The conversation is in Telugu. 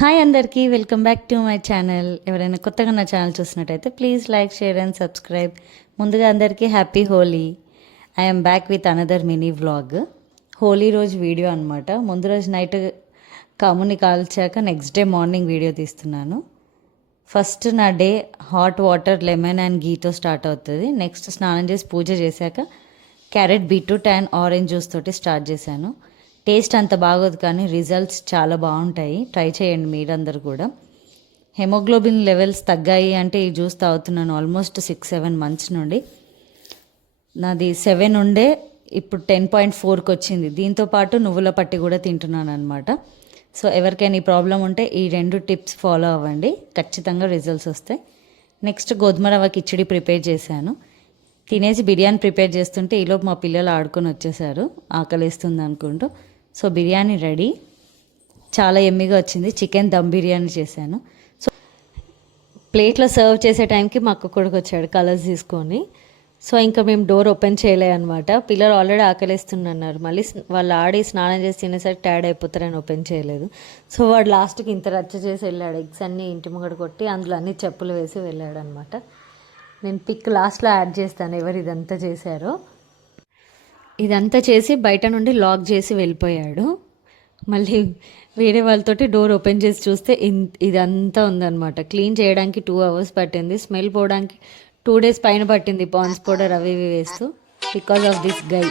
హాయ్ అందరికీ, welcome back to my channel. ఎవరైనా కొత్తగా నా ఛానల్ చూసినట్టయితే please like, share and subscribe. ముందుగా అందరికీ happy Holi. I'm back with another mini vlog. Holi రోజు వీడియో అనమాట. ముందు రోజు నైట్ కాముని కాల్చాక నెక్స్ట్ డే మార్నింగ్ వీడియో తీస్తున్నాను. ఫస్ట్ నా day hot water, lemon and గీతో స్టార్ట్ అవుతుంది. నెక్స్ట్ స్నానం చేసి పూజ చేశాక carrot, beetroot and orange juice తోటి స్టార్ట్ చేశాను. టేస్ట్ అంత బాగోదు కానీ రిజల్ట్స్ చాలా బాగుంటాయి. ట్రై చేయండి మీరందరూ కూడా. హెమోగ్లోబిన్ లెవెల్స్ తగ్గాయి అంటే ఈ జ్యూస్ తాగుతున్నాను ఆల్మోస్ట్ 6-7 మంత్స్ నుండి. నాది 7 ఉండే ఇప్పుడు 10.4కి వచ్చింది. దీంతోపాటు నువ్వుల పట్టి కూడా తింటున్నాను అనమాట. సో ఎవరికైనా ఈ ప్రాబ్లం ఉంటే ఈ 2 టిప్స్ ఫాలో అవ్వండి, ఖచ్చితంగా రిజల్ట్స్ వస్తాయి. నెక్స్ట్ గోధుమ రవ్వ కిచిడి ప్రిపేర్ చేశాను. తినేసి బిర్యానీ ప్రిపేర్ చేస్తుంటే ఈలోపు మా పిల్లలు ఆడుకొని వచ్చేసారు, ఆకలిస్తుంది అనుకుంటూ. సో బిర్యానీ రెడీ, చాలా ఎమ్మిగా వచ్చింది. చికెన్ దమ్ బిర్యానీ చేశాను. సో ప్లేట్లో సర్వ్ చేసే టైంకి మా అక్క కొడుకు వచ్చాడు కలర్స్ తీసుకొని. సో ఇంకా మేము డోర్ ఓపెన్ చేయలే అనమాట. పిల్లలు ఆల్రెడీ ఆకలిస్తున్నారు, మళ్ళీ వాళ్ళు ఆడి స్నానం చేసి తినేసరికి టైర్డ్ అయిపోతారని ఓపెన్ చేయలేదు. సో వాడు లాస్ట్కి ఇంత రచ్చ చేసి వెళ్ళాడు. ఎగ్స్ అన్నీ ఇంటి ముంగడ కొట్టి అందులో అన్ని చెప్పులు వేసి వెళ్ళాడు అనమాట. నేను పిక్ లాస్ట్లో యాడ్ చేస్తాను ఎవరు ఇదంతా చేశారో. ఇదంతా చేసి బయట నుండి లాక్ చేసి వెళ్ళిపోయాడు. మళ్ళీ వేరే వాళ్ళతోటి డోర్ ఓపెన్ చేసి చూస్తే ఇదంతా ఉందన్నమాట. క్లీన్ చేయడానికి 2 hours పట్టింది. స్మెల్ పోవడానికి 2 days పైన పట్టింది. పాన్స్ పౌడర్ అవి ఇవి వేస్తూ, బికాజ్ ఆఫ్ దిస్ గై.